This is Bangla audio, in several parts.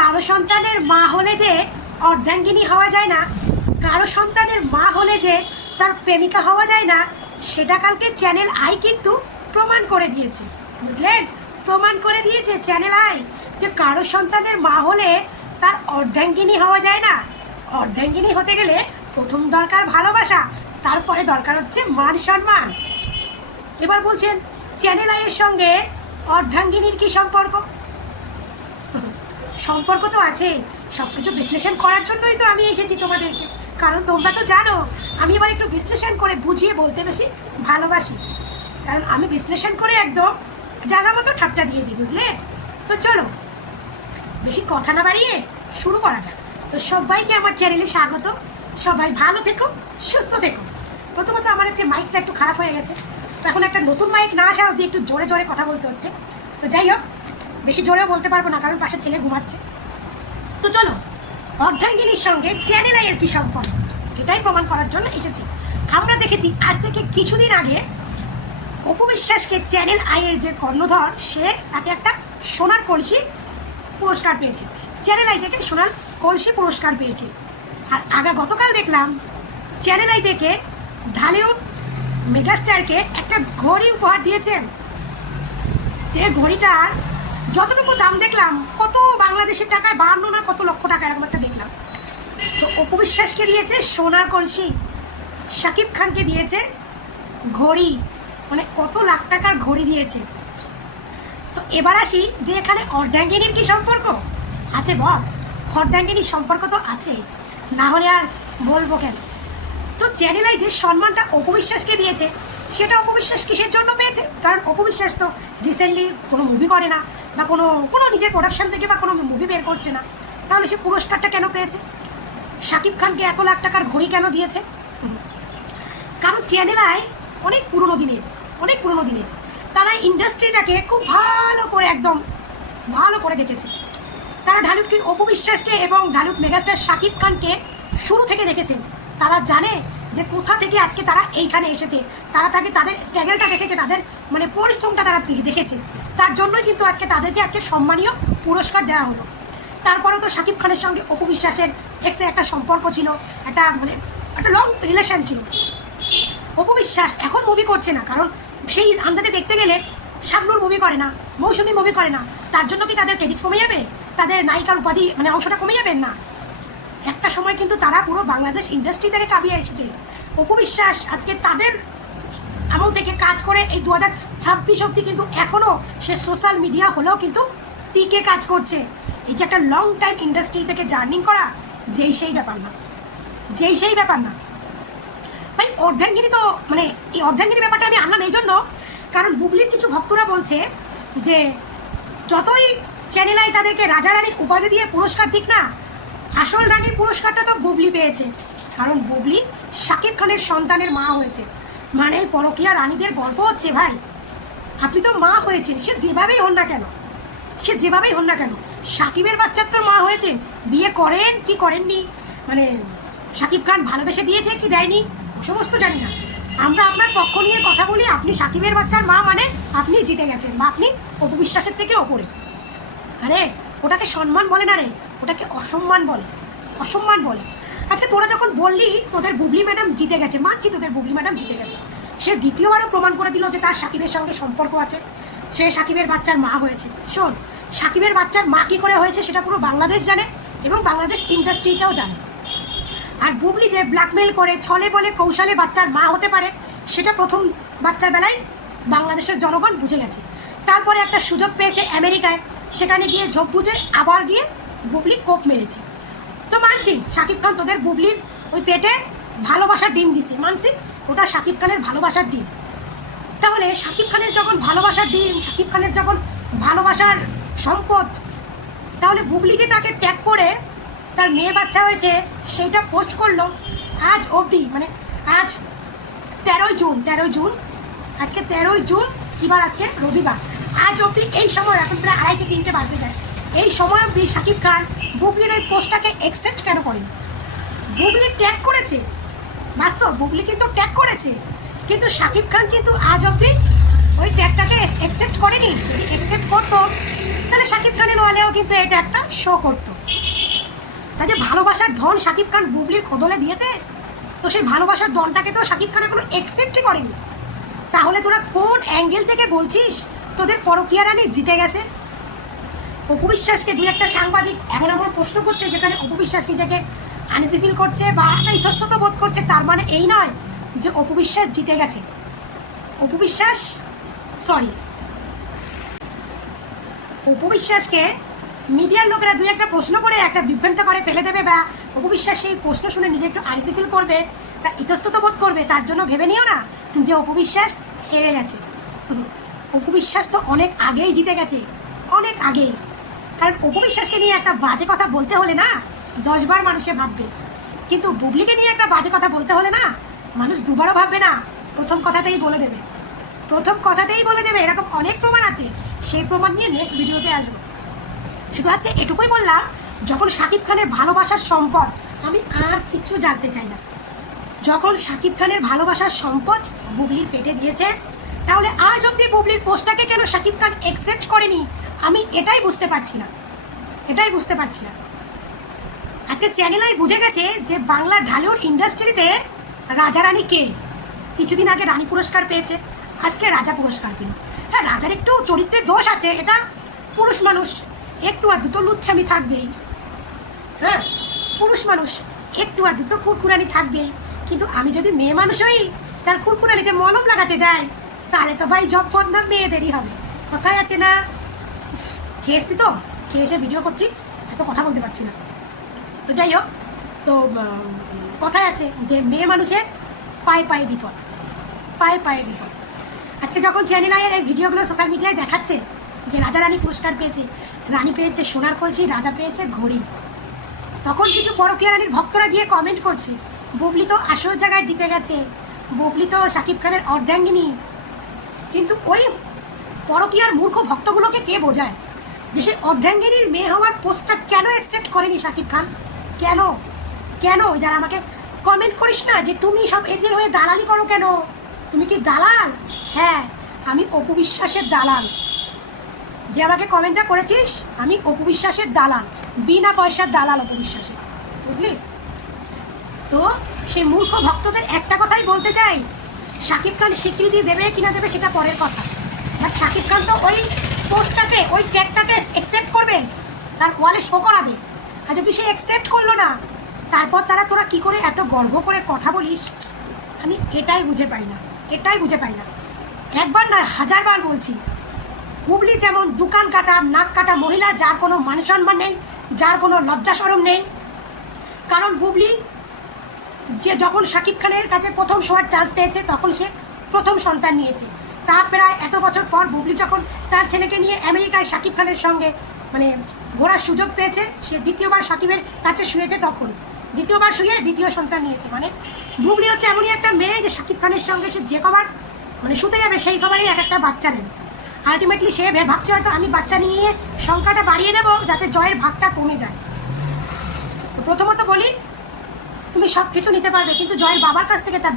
কারো সন্তানের মা হলে যে অর্ধাঙ্গিনী হওয়া যায় না, কারো সন্তানের মা হলে যে তার প্রেমিকা হওয়া যায় না, সেটা কালকে চ্যানেল আই কিন্তু প্রমাণ করে দিয়েছে। বুঝলেন? প্রমাণ করে দিয়েছে চ্যানেল আই যে কারো সন্তানের মা হলে তার অর্ধাঙ্গিনী হওয়া যায় না। অর্ধাঙ্গিনী হতে গেলে প্রথম দরকার ভালোবাসা, তারপরে দরকার হচ্ছে মান সম্মান। এবার বলছেন চ্যানেল আইয়ের সঙ্গে অর্ধাঙ্গিনীর কি সম্পর্ক? সম্পর্ক তো আছে, সব কিছু বিশ্লেষণ করার জন্যই তো আমি এসেছি তোমাদেরকে, কারণ তোমরা তো জানো আমি এবার একটু বিশ্লেষণ করে বুঝিয়ে বলতে বেশি ভালোবাসি, কারণ আমি বিশ্লেষণ করে একদম জায়গা মতো ঠাপটা দিয়ে দিই। বুঝলে? তো চলো বেশি কথা না বাড়িয়ে শুরু করা যাক। তো সবাইকে আমার চ্যানেলে স্বাগত। সবাই ভালো থেকো, সুস্থ থেকো। প্রথমত আমার হচ্ছে মাইকটা একটু খারাপ হয়ে গেছে, তো এখন একটা নতুন মাইক না আসা অবধি একটু জোরে জোরে কথা বলতে হচ্ছে। তো যাই হোক, বেশি জোরেও বলতে পারবো না কারণ পাশে ছেলে ঘুমাচ্ছে। তো চলো, অর্ধাঙ্গিনীর সঙ্গে চ্যানেল আইয়ের কি সম্পর্ক এটাই প্রমাণ করার জন্য এসেছি। আমরা দেখেছি আজ থেকে কিছুদিন আগে অপু বিশ্বাসকে চ্যানেল আইয়ের যে কর্ণধর, সে তাকে একটা সোনার কলসি পুরস্কার পেয়েছে, চ্যানেল আই থেকে সোনার কলসি পুরস্কার পেয়েছে। আর গতকাল দেখলাম চ্যানেল আই থেকে ঢালিউড মেগাস্টারকে একটা ঘড়ি উপহার দিয়েছেন, যে ঘড়িটার যতটুকু দাম দেখলাম কত বাংলাদেশের টাকায় 52 না কত লক্ষ টাকা এরকম একটা দেখলাম। তো অপু বিশ্বাসকে দিয়েছে সোনার কলসি, শাকিব খানকে দিয়েছে ঘড়ি, মানে কত লাখ টাকার ঘড়ি দিয়েছে। তো এবার আসি যে এখানে অর্ধাঙ্গিনীর কি সম্পর্ক আছে? বস, অর্ধাঙ্গিনীর সম্পর্ক তো আছে, না হলে আর বলবো কেন। তো চ্যানেল আই যে সম্মানটা অপু বিশ্বাসকে দিয়েছে, সেটা অপু বিশ্বাস কিসের জন্য পেয়েছে? কারণ অপু বিশ্বাস তো রিসেন্টলি কোনো মুভি করে না, বা কোনো নিজের প্রোডাকশন থেকে বা কোনো মুভি বের করছে না, তাহলে সে পুরস্কারটা কেন পেয়েছে? শাকিব খানকে এত লাখ টাকার ঘড়ি কেন দিয়েছে? কারণ চ্যানেল আই অনেক পুরনো দিনের তারা ইন্ডাস্ট্রিটাকে খুব ভালো করে একদম ভালো করে দেখেছে। তারা ঢালিউড কিং অপু বিশ্বাসকে এবং ঢালিউড মেগাস্টার শাকিব খানকে শুরু থেকে দেখেছেন। তারা জানে যে কোথা থেকে আজকে তারা এইখানে এসেছে, তারা তাদের স্ট্রাগলটা দেখেছে, তাদের মানে পরিশ্রমটা তারা দেখেছে। তার জন্যই কিন্তু আজকে তাদেরকে আজকে সম্মানীয় পুরস্কার দেওয়া হলো। তারপরে তো শাকিব খানের সঙ্গে অপু বিশ্বাসের এক্সের একটা সম্পর্ক ছিল, একটা লং রিলেশন ছিল। অপু বিশ্বাস এখন মুভি করছে না, কারণ সেই আন্দাজে দেখতে গেলে শাবনূর মুভি করে না, মৌসুমী মুভি করে না, তার জন্য কি তাদের ক্রেডিট কমে যাবে? তাদের নায়িকার উপাধি মানে অংশটা কমে যাবে না? একটা সময় কিন্তু তারা পুরো বাংলাদেশ ইন্ডাস্ট্রি থেকে কাঁপিয়ে এসেছে। অপু বিশ্বাস আজকে তাদের আমল থেকে কাজ করে এই 2026 অবধি কিন্তু এখনও সে সোশ্যাল মিডিয়া হলেও কিন্তু টিকে কাজ করছে। এই যে একটা লং টাইম ইন্ডাস্ট্রি থেকে জার্নিং করা, যেই সেই ব্যাপার না ভাই। অর্ধাঙ্গিনী তো মানে এই অর্ধাঙ্গিনী ব্যাপারটা আমি আনলাম এই জন্য, কারণ বুবলির কিছু ভক্তরা বলছে যে যতই চ্যানেল আই তাদেরকে রাজা রানীর উপাধি দিয়ে পুরস্কার দিক না, আসল রানীর পুরস্কারটা তো বুবলি পেয়েছে, কারণ বুবলি শাকিব খানের সন্তানের মা হয়েছে। মানে পরকীয়া রানীদের গল্প হচ্ছে ভাই, আপনি তো মা হয়েছেন, সে যেভাবেই হন না কেন, শাকিবের বাচ্চার তো মা হয়েছেন। বিয়ে করেন কি করেননি, মানে শাকিব খান ভালোবেসে দিয়েছে কি দেয়নি সমস্ত জানি না, আমরা আপনার পক্ষ নিয়ে কথা বলি। আপনি শাকিবের বাচ্চার মা, মানে আপনি জিতে গেছেন, বা আপনি অপু বিশ্বাসের থেকে ওপরে। আরে ওটাকে সম্মান বলে না রে, ওটাকে অসম্মান বলে। আজকে তোরা যখন বললি তোদের বুবলি ম্যাডাম জিতে গেছে, মানছি তোদের বুবলি ম্যাডাম জিতে গেছে, সে দ্বিতীয়বারও প্রমাণ করে দিল যে তার শাকিবের সঙ্গে সম্পর্ক আছে, সে শাকিবের বাচ্চার মা হয়েছে। শোন, শাকিবের বাচ্চার মা কী করে হয়েছে সেটা পুরো বাংলাদেশ জানে এবং বাংলাদেশ ইন্ডাস্ট্রিটাও জানে। আর বুবলি যে ব্ল্যাকমেল করে ছলে বলে কৌশলে বাচ্চার মা হতে পারে, সেটা প্রথম বাচ্চার বেলায় বাংলাদেশের জনগণ বুঝে গেছে। তারপরে একটা সুযোগ পেয়েছে আমেরিকায়, সেখানে গিয়ে ঝোপ বুঝে আবার গিয়ে বুবলি কোপ মেরেছে। তো মানছি শাকিব খান তোদের বুবলির ওই পেটে ভালোবাসার ডিম দিছে, মানছি ওটা শাকিব খানের ভালোবাসার ডিম। তাহলে শাকিব খানের যখন ভালোবাসার ডিম, শাকিব খানের যখন ভালোবাসার সম্পদ, তাহলে বুবলি যে তাকে ট্যাগ করে তার মেয়ে বাচ্চা হয়েছে সেইটা পোস্ট করলো আজ অবধি, মানে আজ 13ই জুন, আজকে 13ই জুন কিবার, আজকে রবিবার, আজ অবধি এই সময় এখন প্রায় 2:30-3টে বাজতে যায়, এই সময় অবধি শাকিব খান বুবলির ওই পোস্টটাকে অ্যাকসেপ্ট কেন করেন? বুবলি ট্যাগ করেছে, বাস্তব বুবলি কিন্তু ট্যাগ করেছে, কিন্তু শাকিব খান কিন্তু আজ অবধি ওই ট্যাগটাকে অ্যাকসেপ্ট করেনি। যদি অ্যাকসেপ্ট করতো তাহলে শাকিব খানের ওয়ালেও কিন্তু এটা একটা শো করতো। তাই যে ভালোবাসার ধন শাকিব খান বুবলির খোদলে দিয়েছে, তো সেই ভালোবাসার ধনটাকে তো শাকিব খান এখনো অ্যাকসেপ্টই করেনি। তাহলে তোরা কোন অ্যাঙ্গেল থেকে বলছিস তোদের পরকীয়া রানী জিতে গেছে? অপু বিশ্বাসকে দুই একটা সাংবাদিক এমন এমন প্রশ্ন করছে যেখানে অপু বিশ্বাস নিজেকে আনইজি ফিল করছে বা একটা ইতস্তত বোধ করছে, তার মানে এই নয় যে অপু বিশ্বাস জিতে গেছে। অপু বিশ্বাসকে মিডিয়ার লোকেরা দুই একটা প্রশ্ন করে একটা বিভ্রান্ত করে ফেলে দেবে, বা অপু বিশ্বাস সেই প্রশ্ন শুনে নিজে একটু আনইজি ফিল করবে, তা ইতস্তত বোধ করবে, তার জন্য ভেবে নিও না যে অপু বিশ্বাস হেরে গেছে। অপু বিশ্বাস তো অনেক আগেই জিতে গেছে, অনেক আগেই। কারণ অপু বিশ্বাসকে নিয়ে একটা বাজে কথা বলতে হলে না 10 বার মানুষে ভাববে, কিন্তু বুবলিকে নিয়ে একটা বাজে কথা বলতে হলে না মানুষ দুবারও ভাববে না, প্রথম কথাতেই বলে দেবে, এরকম অনেক প্রমাণ আছে। সেই প্রমাণ নিয়ে নেক্সট ভিডিওতে আসবো। শুধু আজকে এটুকুই বললাম, যখন শাকিব খানের ভালোবাসার সম্পদ, আমি আর কিচ্ছু জানতে চাই না, যখন শাকিব খানের ভালোবাসার সম্পদ বুবলির পেটে দিয়েছে, তাহলে আজ অব্দি বুবলির পোস্টটাকে কেন শাকিব খান অ্যাকসেপ্ট করেনি, আমি এটাই বুঝতে পারছি না। আজকে চ্যানেলাই বুঝে গেছে যে বাংলা ঢালিউড ইন্ডাস্ট্রিতে রাজা রানী কে। কিছুদিন আগে রানী পুরস্কার পেয়েছে, আজকে রাজা পুরস্কার পেল। হ্যাঁ, রাজার একটু চরিত্রের দোষ আছে, এটা পুরুষ মানুষ, একটু আর দুটো লুচ্ছামি থাকবেই। হ্যাঁ, পুরুষ মানুষ একটু আর দুটো কুরকুরানি থাকবেই, কিন্তু আমি যদি মেয়ে মানুষ হই, তার কুরকুরানিতে মলম লাগাতে যাই, তাহলে তো ভাই জব বন্ধ মেয়েদেরই হবে। কথাই আছে না, খেয়ে এসে ভিডিও করছি, এত কথা বলতে পারছি না। তো যাই হোক, তো কথাই আছে যে মেয়ে মানুষের পায়ে পায়ে বিপদ। আজকে যখন চ্যানেল আয়ের এই ভিডিওগুলো সোশ্যাল মিডিয়ায় দেখাচ্ছে যে রাজা রানী পুরস্কার পেয়েছে, রানী পেয়েছে সোনার কলসি, রাজা পেয়েছে ঘড়ি, তখন কিছু পরকীয়া রানীর ভক্তরা গিয়ে কমেন্ট করছে বুবলি তো আসল জায়গায় জিতে গেছে, বুবলি তো শাকিব খানের অর্ধাঙ্গিনী। কিন্তু ওই পরকীয়ার মূর্খ ভক্তগুলোকে কে বোঝায় যে সে অর্ধাঙ্গিনীর মেয়ে হওয়ার পোস্টটা কেন অ্যাকসেপ্ট করেনি শাকিব খান? কেন যারা আমাকে কমেন্ট করিস না যে তুমি সব এদের হয়ে দালালি করো কেন, তুমি কি দালাল? হ্যাঁ, আমি অপু বিশ্বাসের দালাল। যে আমাকে কমেন্টটা করেছিস, আমি অপু বিশ্বাসের দালাল, বিনা পয়সার দালাল অপু বিশ্বাসের, বুঝলি? তো সেই মূর্খ ভক্তদের একটা কথাই বলতে চাই, শাকিব খান স্বীকৃতি দেবে কিনা দেবে সেটা পরের কথা, বাট শাকিব খান তো ওই পোস্টটাকে, ওই ট্যাগটাকে অ্যাকসেপ্ট করবে, তার ওয়ালে শো করাবে। আর যদি সে অ্যাকসেপ্ট করলো না, তারপর তোরা কি করে এত গর্ব করে কথা বলিস, আমি এটাই বুঝে পাই না। একবার না 1000 বার বলছি, বুবলি যেমন দোকান কাটা নাক কাটা মহিলা, যার কোনো মান সম্মান নেই, যার কোনো লজ্জা শরম নেই। কারণ বুবলি যে যখন শাকিব খানের কাছে প্রথম শোয়ার চান্স পেয়েছে, তখন সে প্রথম সন্তান নিয়েছে। তার প্রায় এত বছর পর বুবলি যখন তার ছেলেকে নিয়ে আমেরিকায় শাকিব খানের সঙ্গে মানে ঘোরার সুযোগ পেয়েছে, সে দ্বিতীয়বার শাকিবের কাছে শুয়েছে, তখন দ্বিতীয়বার শুয়ে দ্বিতীয় সন্তান নিয়েছে। মানে বুবলি হচ্ছে এমনই একটা মেয়ে যে শাকিব খানের সঙ্গে সে যে কবার মানে শুতে যাবে, সেই কবারই এক একটা বাচ্চা নেবে। আলটিমেটলি সে ভাবছে হয়তো আমি বাচ্চা নিয়ে সংখ্যাটা বাড়িয়ে দেবো যাতে জয়ের ভাগটা কমে যায়। তো প্রথমত বলি, তুমি সব কিছু নিতে পারবে, কিন্তু জয়ের বাবার কাছ থেকে তার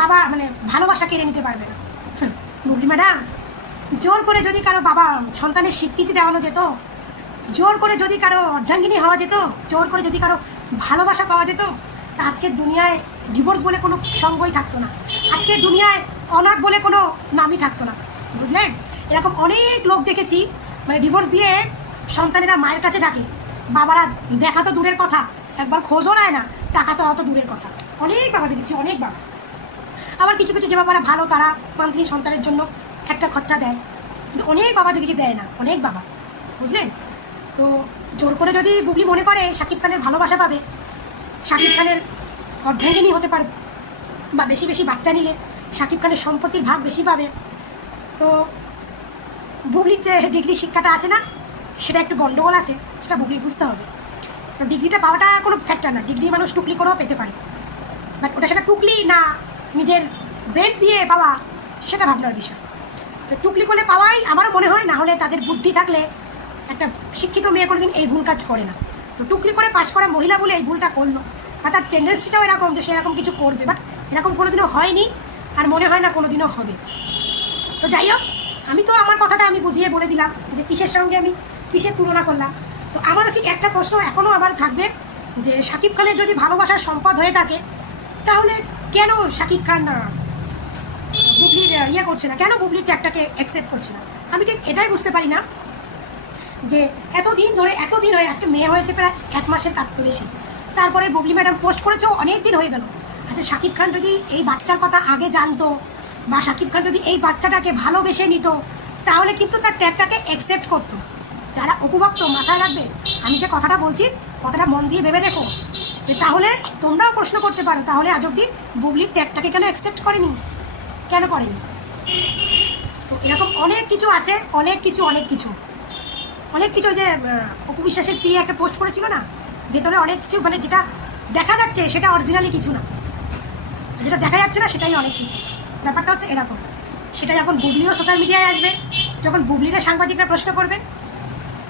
বাবা মানে ভালোবাসা কেড়ে নিতে পারবে না। বুবলি ম্যাডাম, জোর করে যদি কারো বাবা সন্তানের স্বীকৃতি দেওয়ানো যেত, জোর করে যদি কারো অর্ধাঙ্গিনী হওয়া যেত, জোর করে যদি কারো ভালোবাসা পাওয়া যেত, তা আজকের দুনিয়ায় ডিভোর্স বলে কোনো সঙ্গই থাকতো না, আজকের দুনিয়ায় অনাথ বলে কোনো নামই থাকতো না, বুঝলেন? এরকম অনেক লোক দেখেছি, মানে ডিভোর্স দিয়ে সন্তানেরা মায়ের কাছে ডাকে, বাবারা দেখা তো দূরের কথা, একবার খোঁজও নেয় না, টাকা তো অত দূরের কথা। অনেক বাবা দেখেছি, অনেক বাবা। আবার কিছু যে বাবারা ভালো, তারা মান্থলি সন্তানের জন্য একটা খরচা দেয়, কিন্তু অনেক বাবা দেখেছি দেয় না, অনেক বাবা, বুঝলেন? তো জোর করে যদি বুবলি মনে করে শাকিব খানের ভালোবাসা পাবে, শাকিব খানের অর্ধাঙ্গিনী হতে পারবে, বা বেশি বেশি বাচ্চা নিলে শাকিব খানের সম্পত্তির ভাগ বেশি পাবে, তো বুবলির যে ডিগ্রি শিক্ষাটা আছে না, সেটা একটু গন্ডগোল আছে, সেটা বুবলির বুঝতে হবে। তো ডিগ্রিটা পাওয়াটা কোনো ফ্যাক্টর না, ডিগ্রি মানুষ টুকলি করেও পেতে পারে, বাট ওটা সেটা টুকলি না নিজের ব্রেন দিয়ে পাওয়া, সেটা ভাবনার বিষয়। তো টুকলি করে পাওয়াই আমারও মনে হয়, না হলে তাদের বুদ্ধি থাকলে একটা শিক্ষিত মেয়ে কোনোদিন এই ভুল কাজ করে না। তো টুকলি করে পাশ করা মহিলা বলে এই ভুলটা করলো, বা তার টেন্ডেন্সিটাও এরকম যে সে এরকম কিছু করবে, বাট এরকম কোনোদিনও হয়নি, আর মনে হয় না কোনোদিনও হবে। তো যাই হোক, আমি তো আমার কথাটা আমি বুঝিয়ে বলে দিলাম যে কিসের সঙ্গে আমি কিসের তুলনা করলাম। তো আমারও ঠিক একটা প্রশ্ন এখনও আমার থাকবে, যে শাকিব খানের যদি ভালোবাসার সম্পদ হয়ে থাকে, তাহলে কেন শাকিব খান বুবলির ইয়ে করছে না, কেন বুবলির ট্যাগটাকে অ্যাকসেপ্ট করছে না? আমি ঠিক এটাই বুঝতে পারি না যে এতদিন হয়ে আজকে মেয়ে হয়েছে প্রায় 1 মাসের কাজ বেশি, তারপরে বুবলি ম্যাডাম পোস্ট করেছে অনেক দিন হয়ে গেল। আচ্ছা, শাকিব খান যদি এই বাচ্চার কথা আগে জানতো বা শাকিব খান যদি এই বাচ্চাটাকে ভালোবেসে নিত, তাহলে কিন্তু তার ট্যাগটাকে অ্যাকসেপ্ট করতো। যারা উপভোক্ত মাথায় রাখবে, আমি যে কথাটা বলছি কথাটা মন দিয়ে ভেবে দেখো, তাহলে তোমরাও প্রশ্ন করতে পারো, তাহলে আজ অব্দি বুবলির ট্যাগটাকে কেন অ্যাকসেপ্ট করেনি, কেন করেনি? তো এরকম অনেক কিছু আছে, অনেক কিছু যে অপু বিশ্বাসের পিয়ে একটা পোস্ট করেছিল না, ভেতরে অনেক কিছু, মানে যেটা দেখা যাচ্ছে সেটা অরিজিনালি কিছু না, যেটা দেখা যাচ্ছে না সেটাই অনেক কিছু। ব্যাপারটা হচ্ছে এরকম। সেটা যখন বুবলিও সোশ্যাল মিডিয়ায় আসবে, যখন বুবলিরা সাংবাদিকরা প্রশ্ন করবে,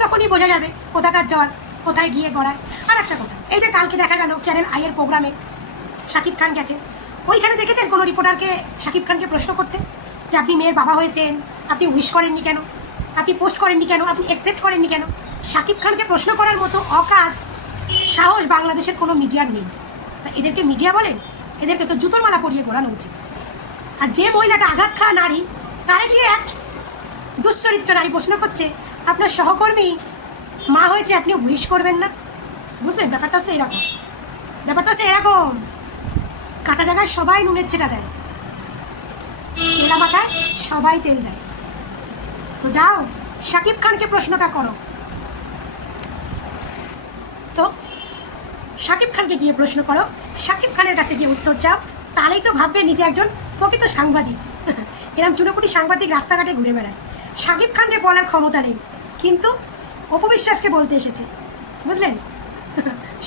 তখনই বোঝা যাবে কোথাকার জল কোথায় গিয়ে গড়ায়। আর একটা কথা, এই যে কালকে দেখা গেল চ্যানেল আইয়ের প্রোগ্রামে শাকিব খান গেছে, ওইখানে দেখেছেন কোনো রিপোর্টারকে শাকিব খানকে প্রশ্ন করতে যে আপনি মেয়ের বাবা হয়েছেন, আপনি উইশ করেননি কেন, আপনি পোস্ট করেননি কেন, আপনি অ্যাকসেপ্ট করেননি কেন? শাকিব খানকে প্রশ্ন করার মতো অকার সাহস বাংলাদেশের কোনো মিডিয়ার নেই। তা এদেরকে মিডিয়া বলেন? এদেরকে তো জুতোর মালা পরিয়ে ঘোরানো উচিত। আর যে মহিলাটা আঘাত খাওয়া নারী, তারে গিয়ে এক দুশ্চরিত্র নারী প্রশ্ন করছে আপনার সহকর্মী মা হয়েছে, আপনি উইশ করবেন না? বুঝলেন? ব্যাপারটা হচ্ছে এরকম। কাটা জায়গায় সবাই নুনের ছেটা দেয়, তেলা মাথায় সবাই তেল দেয়। তো যাও শাকিব খানকে প্রশ্নটা করো, তো শাকিব খানকে গিয়ে প্রশ্ন করো, শাকিব খানের কাছে গিয়ে উত্তর চাও, তাহলেই তো ভাববে নিজে একজন প্রকৃত সাংবাদিক। এরকম চুনোপুটি সাংবাদিক রাস্তাঘাটে ঘুরে বেড়ায়। শাকিব খানকে বলার ক্ষমতা নেই, কিন্তু অপু বিশ্বাসকে বলতে এসেছে। বুঝলেন?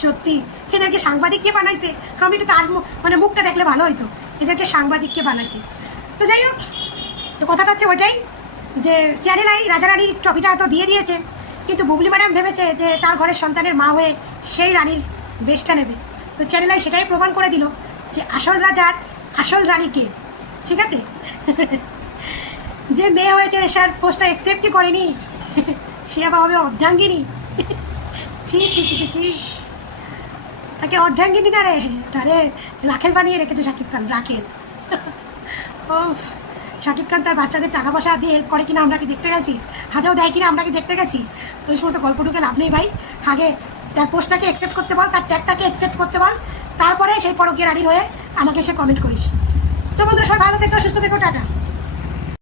সত্যি এদেরকে সাংবাদিককে বানাইছে। আমি তো তার মানে মুখটা দেখলে ভালো হইতো, এদেরকে সাংবাদিককে বানাইছে। তো যাই হোক, তো কথাটা হচ্ছে ওইটাই যে চ্যানেল আই রাজারানীর ট্রফিটা তো দিয়ে দিয়েছে, কিন্তু বুবলি ম্যাডাম ভেবেছে যে তার ঘরের সন্তানের মা হয়ে সেই রানীর বেশটা নেবে। তো চ্যানেল আই সেটাই প্রমাণ করে দিল যে আসল রাজার আসল রানীকে। ঠিক আছে? যে মেয়ে হয়েছে এসার পোস্টটা অ্যাকসেপ্টই করেনি, সে আবার হবে অর্ধাঙ্গিনী। ছি ছি ছি ছি, তাকে অর্ধাঙ্গিনী না রে, তারে রাখেল বানিয়ে রেখেছে শাকিব খান, রাখেল। ও, শাকিব খান তার বাচ্চাদের টাকা পয়সা দিয়ে হেল্প করে কিনা আমরা কি দেখতে গেছি? হাতেও দেয় কিনা আমরা কি দেখতে গেছি? তো এই সমস্ত গল্পটুকে লাভ নেই ভাই। আগে তার পোস্টটাকে অ্যাকসেপ্ট করতে বল, তার ট্যাগটাকে অ্যাকসেপ্ট করতে বল, তারপরে সেই পরকীয়া রানীর হয়ে আমাকে এসে কমেন্ট করিস। তো বন্ধুরা সবাই ভালো থেকো, সুস্থ থেকো, টাটা।